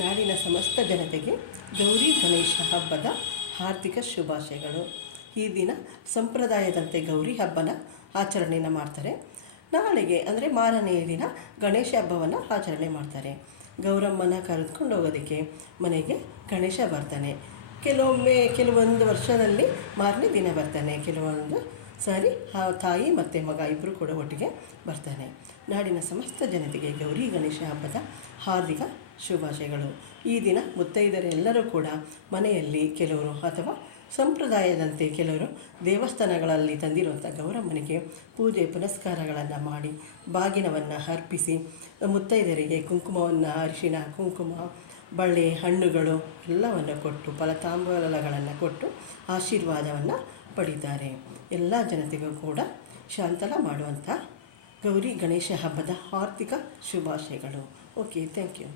ನಾಡಿನ ಸಮಸ್ತ ಜನತೆಗೆ ಗೌರಿ ಗಣೇಶ ಹಬ್ಬದ ಹಾರ್ದಿಕ ಶುಭಾಶಯಗಳು. ಈ ದಿನ ಸಂಪ್ರದಾಯದಂತೆ ಗೌರಿ ಹಬ್ಬನ ಆಚರಣೆಯನ್ನು ಮಾಡ್ತಾರೆ. ನಾಳೆಗೆ ಅಂದರೆ ಮಾರನೆಯ ದಿನ ಗಣೇಶ ಹಬ್ಬವನ್ನು ಆಚರಣೆ ಮಾಡ್ತಾರೆ. ಗೌರಮ್ಮನ ಕರೆದುಕೊಂಡು ಹೋಗೋದಕ್ಕೆ ಮನೆಗೆ ಗಣೇಶ ಬರ್ತಾನೆ. ಕೆಲವೊಂದು ವರ್ಷದಲ್ಲಿ ಮಾರನೇ ದಿನ ಬರ್ತಾನೆ, ಕೆಲವೊಂದು ಸಾರಿ ತಾಯಿ ಮತ್ತು ಮಗ ಇಬ್ಬರು ಕೂಡ ಒಟ್ಟಿಗೆ ಬರ್ತಾನೆ. ನಾಡಿನ ಸಮಸ್ತ ಜನತೆಗೆ ಗೌರಿ ಗಣೇಶ ಹಬ್ಬದ ಹಾರ್ದಿಕ ಶುಭಾಶಯಗಳು. ಈ ದಿನ ಮುತ್ತೈದರೆಲ್ಲರೂ ಕೂಡ ಮನೆಯಲ್ಲಿ ಕೆಲವರು ಅಥವಾ ಸಂಪ್ರದಾಯದಂತೆ ಕೆಲವರು ದೇವಸ್ಥಾನಗಳಲ್ಲಿ ತಂದಿರುವಂಥ ಗೌರಮ್ಮನಿಗೆ ಪೂಜೆ ಪುನಸ್ಕಾರಗಳನ್ನು ಮಾಡಿ ಬಾಗಿನವನ್ನು ಅರ್ಪಿಸಿ ಮುತ್ತೈದರಿಗೆ ಕುಂಕುಮವನ್ನು, ಅರಿಶಿಣ, ಕುಂಕುಮ, ಬಳೆ, ಹಣ್ಣುಗಳು ಎಲ್ಲವನ್ನು ಕೊಟ್ಟು ಫಲತಾಂಬೂಲಗಳನ್ನು ಕೊಟ್ಟು ಆಶೀರ್ವಾದವನ್ನು ಪಡೀತಾರೆ. ಎಲ್ಲ ಜನತೆಗೂ ಕೂಡ ಶಾಂತಲ ಮಾಡುವಂಥ ಗೌರಿ ಗಣೇಶ ಹಬ್ಬದ ಹಾರ್ದಿಕ ಶುಭಾಶಯಗಳು. Okay, thank you.